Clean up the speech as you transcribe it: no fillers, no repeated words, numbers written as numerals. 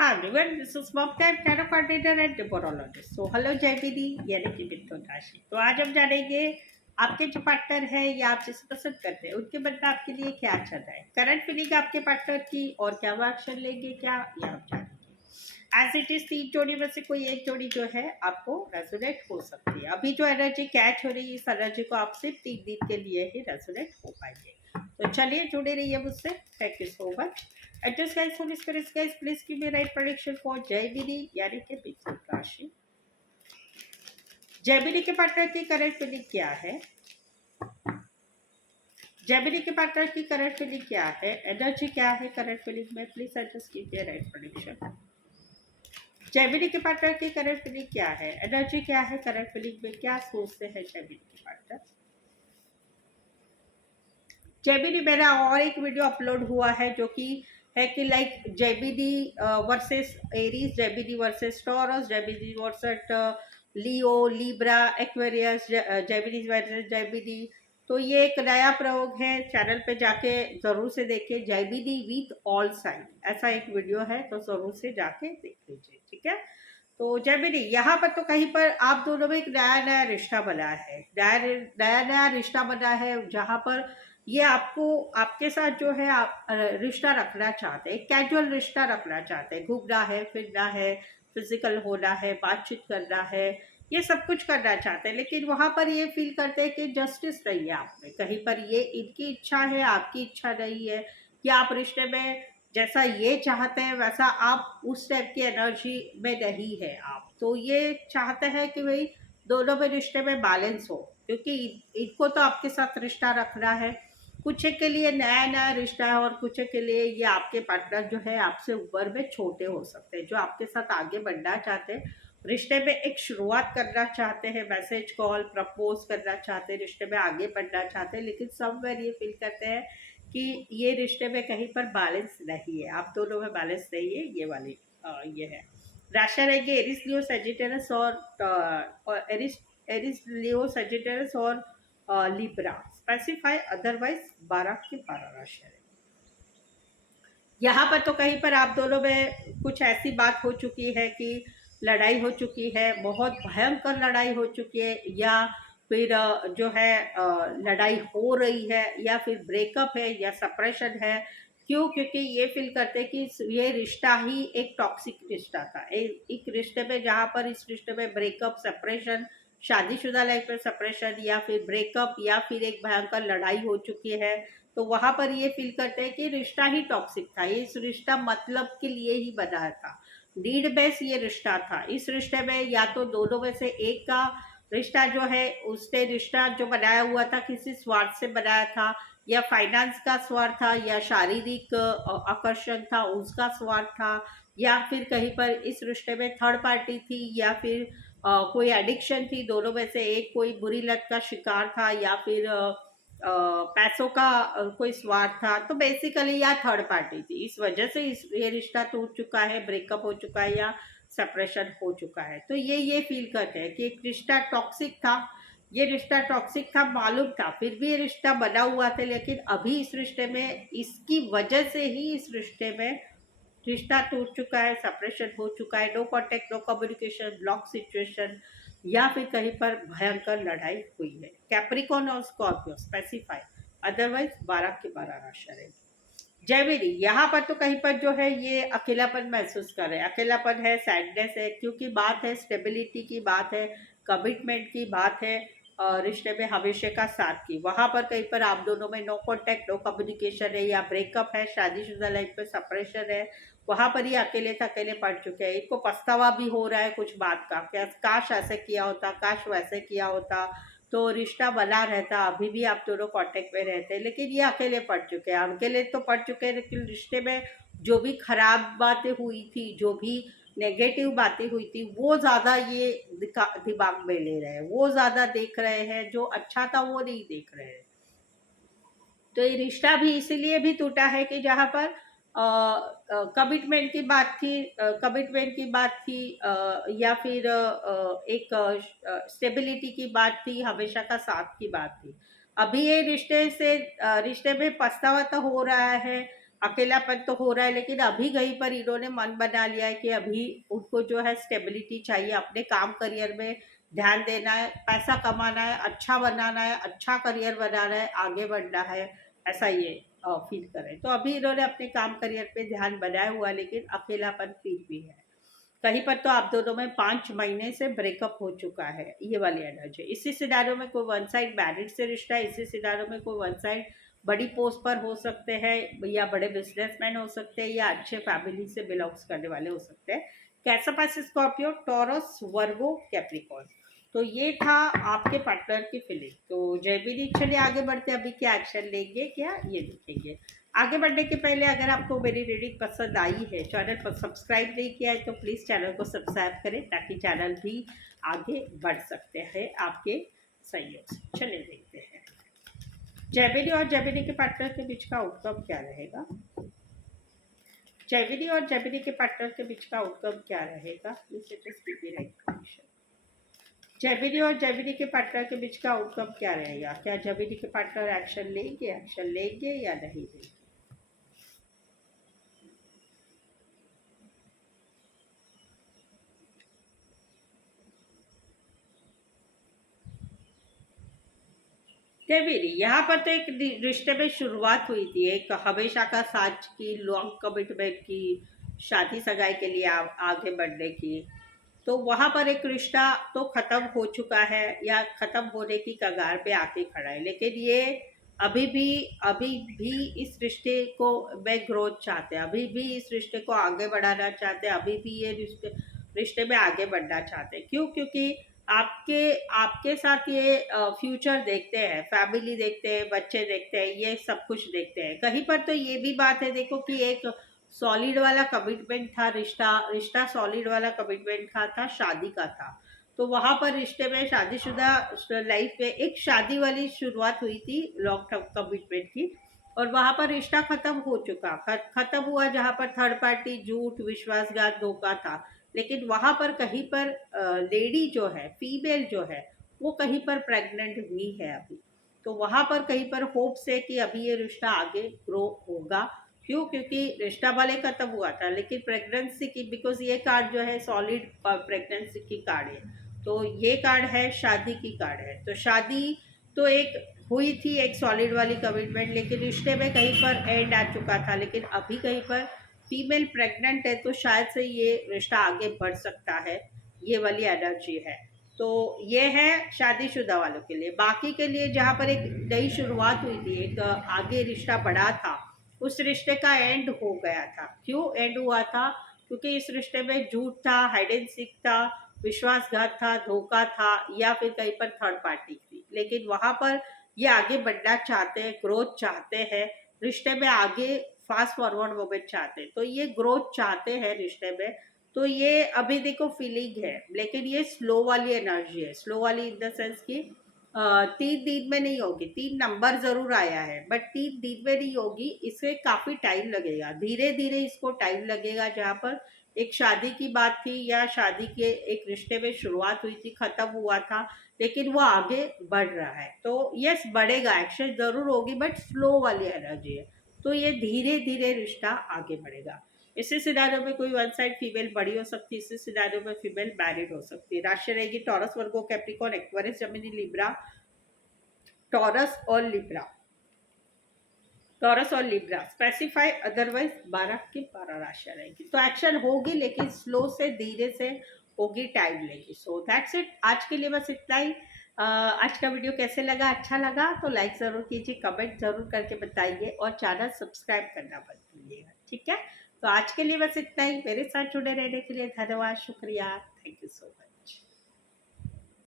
Hi everyone, this is Bobcat, tarot card reader and numerologist. So hello जय विधि यानी कि मिथुन राशि। तो आज हम जानेंगे आपके जो पार्टनर है या आप जिसे पसंद करते हैं उनके मन में आपके लिए क्या चल रहा है, करंट फीलिंग आपके पार्टनर की और क्या वो एक्शन लेंगे क्या, ये आप जानेंगे। एज इट इज 3 जोड़ी में से कोई एक जोड़ी जो है आपको रेजोनेट हो सकती है। अभी जो एनर्जी कैच हो रही है इस एनर्जी को आप सिर्फ 3 दिन के लिए ही रेजोनेट हो पाएंगे। तो चलिए जुड़े रहिए मुझसे। Thank you so much. And just guys, Holy Spirit, guys, please give me right prediction for जयविधि यानी कि मिथुन राशि। जयविधि के पार्टनर की करंट फीलिंग क्या है? जयविधि के पार्टनर की करंट फीलिंग क्या है? एनर्जी क्या है करंट फीलिंग में? Please just give me right prediction. जयविधि के पार्टनर की करंट फीलिंग क्या है? एनर्जी क्या है करंट फीलिंग में? क्या सोचते हैं जयविधि के पार्टनर? जयविधि मेरा और एक वीडियो अपलोड हुआ है जो कि है कि लाइक जयविधि वर्सेस एरीज, जयविधि वर्सेस टॉरस, जयविधि वर्सेस लियो, लिब्रा, एक्वेरियस, जयविधि वर्सेस जयविधि। तो ये एक नया प्रयोग है, चैनल पे जाके जरूर से देखिए, जयविधि विथ ऑल साइन ऐसा एक वीडियो है, तो जरूर से जाके देख लीजिए, ठीक है। तो जयविधि यहाँ पर तो कहीं पर आप दोनों में एक नया नया रिश्ता बना है, नया नया रिश्ता बना है जहाँ पर ये आपको आपके साथ जो है आप रिश्ता रखना चाहते हैं, कैजुअल रिश्ता रखना चाहते हैं, घूमना है, फिरना है, फिजिकल होना है, बातचीत करना है, ये सब कुछ करना चाहते हैं। लेकिन वहां पर ये फील करते हैं कि जस्टिस नहीं है आप में, कहीं पर ये इनकी इच्छा है आपकी इच्छा नहीं है, कि आप रिश्ते में जैसा ये चाहते हैं वैसा आप उस टाइप की एनर्जी में नहीं है आप, तो ये चाहते हैं कि भाई दोनों में रिश्ते में बैलेंस हो, क्योंकि इनको तो आपके साथ रिश्ता रखना है। कुछ के लिए नया नया रिश्ता है और कुछ के लिए ये आपके पार्टनर जो है आपसे उम्र में छोटे हो सकते हैं, जो आपके साथ आगे बढ़ना चाहते हैं, रिश्ते में एक शुरुआत करना चाहते हैं, मैसेज कॉल प्रपोज करना चाहते हैं, रिश्ते में आगे बढ़ना चाहते हैं, लेकिन समवेयर ये फील करते हैं कि ये रिश्ते में कहीं पर बैलेंस नहीं है, आप दोनों में बैलेंस नहीं है, ये वाली ये है। राशि रहेगी एरिस लियो सजिटेरस और एरिस एरिस लियो सजिटेरस और लिब्रा। स्पेसिफाई अदरवाइज 12 की 12 राशि है। यहाँ पर तो कहीं पर आप दोनों में कुछ ऐसी बात हो चुकी है कि लड़ाई हो चुकी है, बहुत भयंकर लड़ाई हो चुकी है, या फिर जो है लड़ाई हो रही है, या फिर ब्रेकअप है या सेपरेशन है। क्यों? क्योंकि ये फील करते हैं कि ये रिश्ता ही एक टॉक्सिक रिश्ता था, एक रिश्ते में जहाँ पर इस रिश्ते में ब्रेकअप, सेपरेशन, शादीशुदा लाइफ में सेपरेशन या फिर ब्रेकअप या फिर एक भयंकर लड़ाई हो चुकी है, तो वहां पर ये फील करते हैं कि रिश्ता ही टॉक्सिक था, ये इस रिश्ता मतलब के लिए ही बना था, नीड बेस ये रिश्ता था। इस रिश्ते में या तो दोनों में से एक का रिश्ता जो है, उसने रिश्ता जो बनाया हुआ था किसी स्वार्थ से बनाया था, या फाइनेंस का स्वार्थ था, या शारीरिक आकर्षण था उसका स्वार्थ था, या फिर कहीं पर इस रिश्ते में थर्ड पार्टी थी, या फिर कोई एडिक्शन थी, दोनों में से एक कोई बुरी लत का शिकार था, या फिर पैसों का कोई स्वार्थ था, तो बेसिकली या थर्ड पार्टी थी, इस वजह से ये रिश्ता टूट चुका है, ब्रेकअप हो चुका है या सेपरेशन हो चुका है। तो ये फील करते हैं कि एक रिश्ता टॉक्सिक था, ये रिश्ता टॉक्सिक था मालूम था, फिर भी ये रिश्ता बना हुआ था, लेकिन अभी इस रिश्ते में इसकी वजह से ही इस रिश्ते में रिश्ता टूट चुका है, सेपरेशन हो चुका है, no contact, no communication, block situation, या फिर कहीं पर भयंकर लड़ाई हुई है। कैप्रिकॉन और स्कॉर्पियो स्पेसिफाई अदरवाइज 12 की 12 राशि रहेगी। जयवीरी यहाँ पर तो कहीं पर जो है ये अकेलापन महसूस कर रहे हैं, अकेलापन है, सैडनेस है, क्योंकि बात है स्टेबिलिटी की, बात है कमिटमेंट की, बात है रिश्ते में हमेशा का साथ की। वहां पर कहीं पर आप दोनों में नो कांटेक्ट, नो कम्युनिकेशन है, या ब्रेकअप है, शादीशुदा लाइफ में सेपरेशन है, वहां पर ये अकेले थकेले पड़ चुके हैं। इनको पछतावा भी हो रहा है कुछ बात का, क्या काश ऐसे किया होता, काश वैसे किया होता, तो रिश्ता बना रहता, अभी भी आप दोनों कांटेक्ट में रहते, लेकिन ये अकेले पड़ चुके हैं। अकेले तो पड़ चुके हैं, लेकिन रिश्ते में जो भी खराब बातें हुई थी, जो भी नेगेटिव बातें हुई थी, वो ज़्यादा ये दिमाग में ले रहे हैं, वो ज़्यादा देख रहे हैं, जो अच्छा था वो नहीं देख रहे हैं। तो ये रिश्ता भी इसीलिए भी टूटा है कि जहाँ पर कमिटमेंट की बात थी, कमिटमेंट की बात थी, या फिर एक स्टेबिलिटी की बात थी, हमेशा का साथ की बात थी। अभी ये रिश्ते से रिश्ते में पछतावा तो हो रहा है, अकेलापन तो हो रहा है, लेकिन अभी कहीं पर इन्होंने मन बना लिया है कि अभी उनको जो है स्टेबिलिटी चाहिए, अपने काम करियर में ध्यान देना है, पैसा कमाना है, अच्छा बनाना है, अच्छा करियर बनाना है, आगे बढ़ना है, ऐसा ये फील करें। तो अभी इन्होंने अपने काम करियर पे ध्यान बनाया हुआ है, लेकिन अकेलापन फील भी है। कहीं पर तो आप दोनों में 5 महीने से ब्रेकअप हो चुका है, ये वाली एनर्जी। इसी सिनारियो में कोई वन साइड मैरिड से रिश्ता है, इसी सिनारियो में कोई वन साइड बड़ी पोस्ट पर हो सकते हैं, या बड़े बिजनेसमैन हो सकते हैं, या अच्छे फैमिली से बिलोंग्स करने वाले हो सकते हैं। कैसा पास स्कॉर्पियो, टॉरस, वर्गो, कैप्रिकॉर्न। तो ये था आपके पार्टनर की फीलिंग। तो जयबीरी, चलिए आगे बढ़ते हैं, अभी क्या एक्शन लेंगे, क्या ये देखेंगे। आगे बढ़ने के पहले अगर आपको मेरी रीडिंग पसंद आई है, चैनल पर सब्सक्राइब नहीं किया है, तो प्लीज़ चैनल को सब्सक्राइब करें, ताकि चैनल भी आगे बढ़ सकते हैं आपके सहयोग से। चलिए देखते हैं जयबीरी और जयबीरी के पार्टनर के बीच का आउटकम क्या रहेगा। जयबीरी और जयबीरी के पार्टनर के बीच का आउटकम क्या रहेगा। जयबीरी और जयबीरी के पार्टनर के बीच का आउटकम क्या रहेगा। क्या जयबीरी के पार्टनर एक्शन लेंगे या नहीं लेंगे। जयबीरी, यहाँ पर तो एक रिश्ते में शुरुआत हुई थी, एक हमेशा का साथ की, लॉन्ग कमिटमेंट की, शादी सगाई के लिए आगे बढ़ने की। तो वहां पर एक रिश्ता तो खत्म हो चुका है, या खत्म होने की कगार पे आके खड़ा है, लेकिन ये अभी भी अभी भी इस रिश्ते को में ग्रोथ चाहते हैं, अभी भी इस रिश्ते को आगे बढ़ाना चाहते हैं, अभी भी ये रिश्ते रिश्ते में आगे बढ़ना चाहते हैं। क्यों? क्योंकि आपके आपके साथ ये फ्यूचर देखते हैं, फैमिली देखते हैं, बच्चे देखते हैं, ये सब कुछ देखते हैं। कहीं पर तो ये भी बात है, देखो कि एक सॉलिड वाला कमिटमेंट था, रिश्ता रिश्ता सॉलिड वाला कमिटमेंट का था, शादी का था। तो वहां पर रिश्ते में, शादीशुदा लाइफ में एक शादी वाली शुरुआत हुई थी, लॉन्ग टर्म कमिटमेंट की। और वहां पर रिश्ता खत्म हो चुका, खत्म हुआ जहां पर थर्ड पार्टी, झूठ, विश्वासघात, धोखा था। लेकिन वहां पर कहीं पर लेडी जो है, फीमेल जो है, वो कहीं पर प्रेग्नेंट हुई है अभी। तो वहां पर कहीं पर होप्स है कि अभी ये रिश्ता आगे ग्रो होगा। क्यों? क्योंकि रिश्ता भले खत्म हुआ था, लेकिन प्रेगनेंसी की, बिकॉज ये कार्ड जो है सॉलिड प्रेगनेंसी की कार्ड है, तो ये कार्ड है शादी की कार्ड है। तो शादी तो एक हुई थी, एक सॉलिड वाली कमिटमेंट, लेकिन रिश्ते में कहीं पर एंड आ चुका था। लेकिन अभी कहीं पर फीमेल प्रेग्नेंट है, तो शायद से ये रिश्ता आगे बढ़ सकता है, ये वाली एनर्जी है। तो ये है शादीशुदा वालों के लिए। बाकी के लिए जहाँ पर एक नई शुरुआत हुई थी, एक आगे रिश्ता बढ़ा था, उस रिश्ते का एंड हो गया था। क्यों एंड हुआ था? क्योंकि इस रिश्ते में झूठ था, हाइड एंड सीक था, विश्वासघात था, धोखा था, या फिर कहीं पर थर्ड पार्टी थी। लेकिन वहां पर ये आगे बढ़ना चाहते हैं, ग्रोथ चाहते हैं, रिश्ते में आगे फास्ट फॉरवर्ड मोमेंट चाहते हैं। तो ये ग्रोथ चाहते हैं रिश्ते में। तो ये अभी देखो फीलिंग है, लेकिन ये स्लो वाली एनर्जी है। स्लो वाली इन द सेंस की 3 दिन में नहीं होगी। 3 नंबर जरूर आया है, बट 3 दिन में नहीं होगी, इसे काफी टाइम लगेगा, धीरे धीरे इसको टाइम लगेगा। जहाँ पर एक शादी की बात थी, या शादी के एक रिश्ते में शुरुआत हुई थी, खत्म हुआ था, लेकिन वो आगे बढ़ रहा है। तो यस, बढ़ेगा, एक्शन जरूर होगी, बट स्लो वाली एनर्जी है। तो ये धीरे धीरे रिश्ता आगे बढ़ेगा। इसी सिनारियो में कोई वन साइड फीमेल बड़ी हो सकती है, इसी सिनारियो में फीमेल मैरिड हो सकती है। राशि रहेगी Taurus, Virgo, Capricorn, Aquarius, Gemini, Libra. Taurus और लिब्रा, टॉरस और लिब्रा स्पेसिफाई, अदरवाइज 12 की 12 राशियां रहेगी। तो एक्शन होगी, लेकिन स्लो से, धीरे से होगी, टाइम लेगी। सो दैट्स इट, आज के लिए बस इतना ही। आज का वीडियो कैसे लगा? अच्छा लगा तो लाइक ज़रूर कीजिए, कमेंट ज़रूर करके बताइए, और चैनल सब्सक्राइब करना मत भूलिएगा, ठीक है। तो आज के लिए बस इतना ही। मेरे साथ जुड़े रहने के लिए धन्यवाद, शुक्रिया, थैंक यू सो मच।